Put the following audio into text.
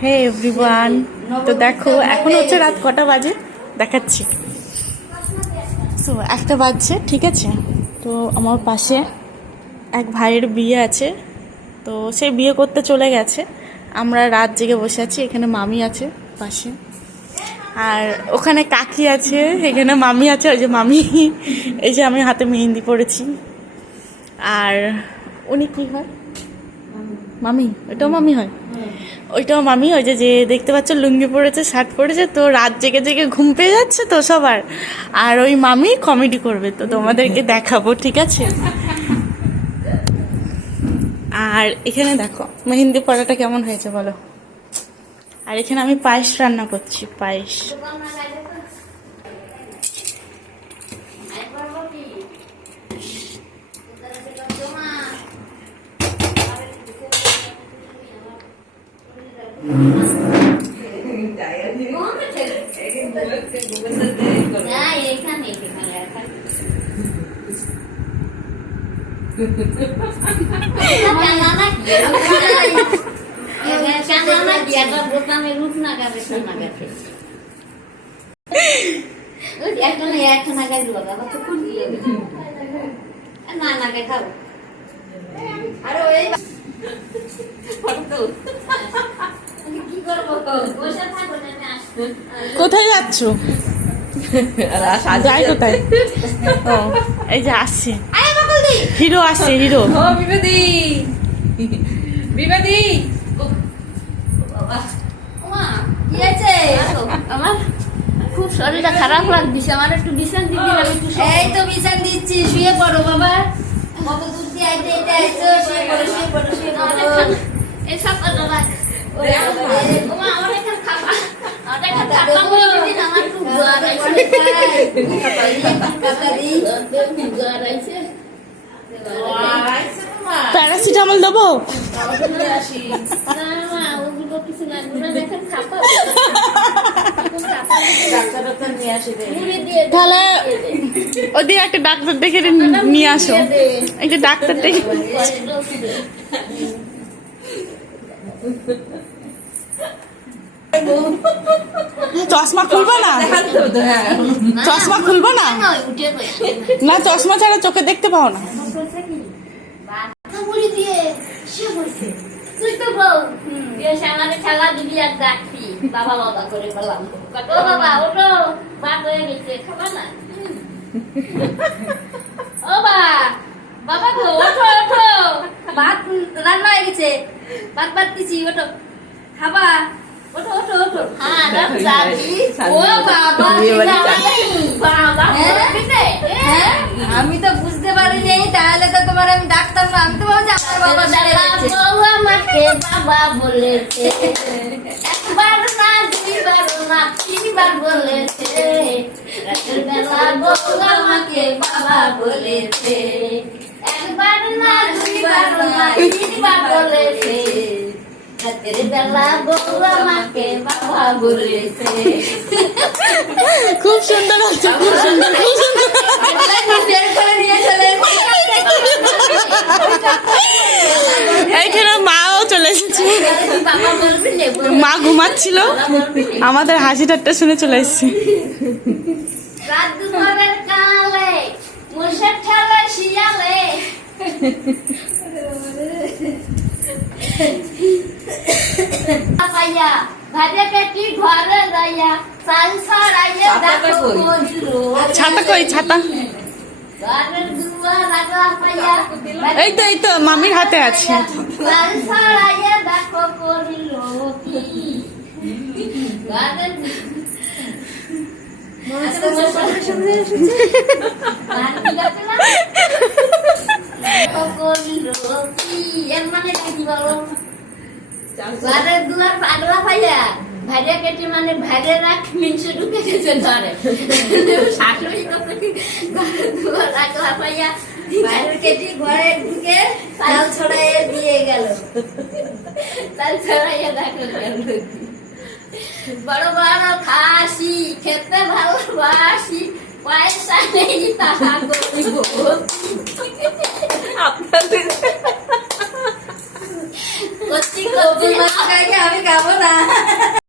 হে everyone তো দেখো, এখন হচ্ছে রাত কটা বাজে? দেখাচ্ছি। তো একটা বাজছে, ঠিক আছে? তো আমার পাশে এক ভাইয়ের বিয়ে আছে। তো সে বিয়ে করতে চলে গেছে। আমরা রাত জেগে বসে আছি, এখানে মামি আছে পাশে। আর ওখানে কাকি আছে, এখানে মামি আছে, ওই যে মামি, এই যে আমি হাতে মেহেন্দি পড়েছি আর উনি কি হয়? মামি, ওইটাও মামি হয়? ওইটাও মামি, ওই যে যে দেখতে পাচ্ছ, লুঙ্গি পড়েছে শার্ট পড়েছে তো রাত জেগে জেগে ঘুম পেয়ে যাচ্ছে তো সবার। আর ওই মামি কমেডি করবে, তো তোমাদেরকে দেখাবো, ঠিক আছে? আর এখানে দেখো, মেহেন্দি পড়াটা কেমন হয়েছে বলো? আর এখানে আমি পায়েস রান্না করছি, পায়েস। এখন এখন আগে লাগাবো তো কোন দিয়ে না না আগে খাব আরে ওই ফটো কোথায় যাচ্ছ? যাই কোথায়। ও এই যে আসছে। হিরো আসছে হিরো। ও বিবাদি বিবাদি আমার খুব শরীরটা খারাপ লাগছে আমার একটু বিছান দিদি আমি একটু এই তো বিছান দিচ্ছি শুয়ে পড়ো বাবা। কত দূর দিয়ে আইতে আইছো শুয়ে পড়ো শুয়ে পড়ো শুয়ে পড়ো। কথা প্যারাসিটামল দেবো। তাহলে ওদিকে একটা ডাক্তার দেখে নিয়ে আসো একটা ডাক্তার দেখে চশমা খুলবো না? চশমা খুলবো না? না, চশমা ছাড়া চোখে দেখতে পাও না। বাবা বাবা করে বললাম বাবা হয়ে গেছে না ও বা বাবা ওঠো ওঠো ভাত রান্না হয়ে গেছে ভাত ভাত দিছি ওটো খাবা আমি তো বুঝতে পারি পারিনি, তাহলে তো তোমার আমি ডাক্তার না, আমি তো বলেছে একবার না দুইবার না তিনবার বলেছে। বাবা বলেছে। একবার না দুইবার না তিনবার বলেছে। রাতের বেলা বউ আমাকে বাবা বলেছে। খুব সুন্দর হচ্ছে খুব সুন্দর খুব সুন্দর। এইখানে মাও চলে এসেছে। মা ঘুমাচ্ছিল। আমাদের হাসি ঠাট্টা শুনে চলে এসেছে। শিয়ালে। পাইয়া ভাজে কেটি ঘরে সাল সরাইয়া দেখো কই? ছাতা কই ছাতা ঘরের দুয়ার আগা পাইয়া এই তো এই তো মামির হাতে আছে। সাল সরাইয়া দেখো কি ঘরের ভাইয়া কেটে মানে ভাইয়া রাখ মিনসে ঢুকে গেছে ঘরে শাশুড়ি কত কি ঘরে দুয়ার রাখলা পাইয়া বাইরের কেটি ঘরে ঢুকে চাল ছড়াইয়ে দিয়ে গেল। তার ছড়াইয়া দেখো গেল বড় বড় খাসি, খেতে ভালোবাসি, পয়সা নেই তাহা করিব cabrona.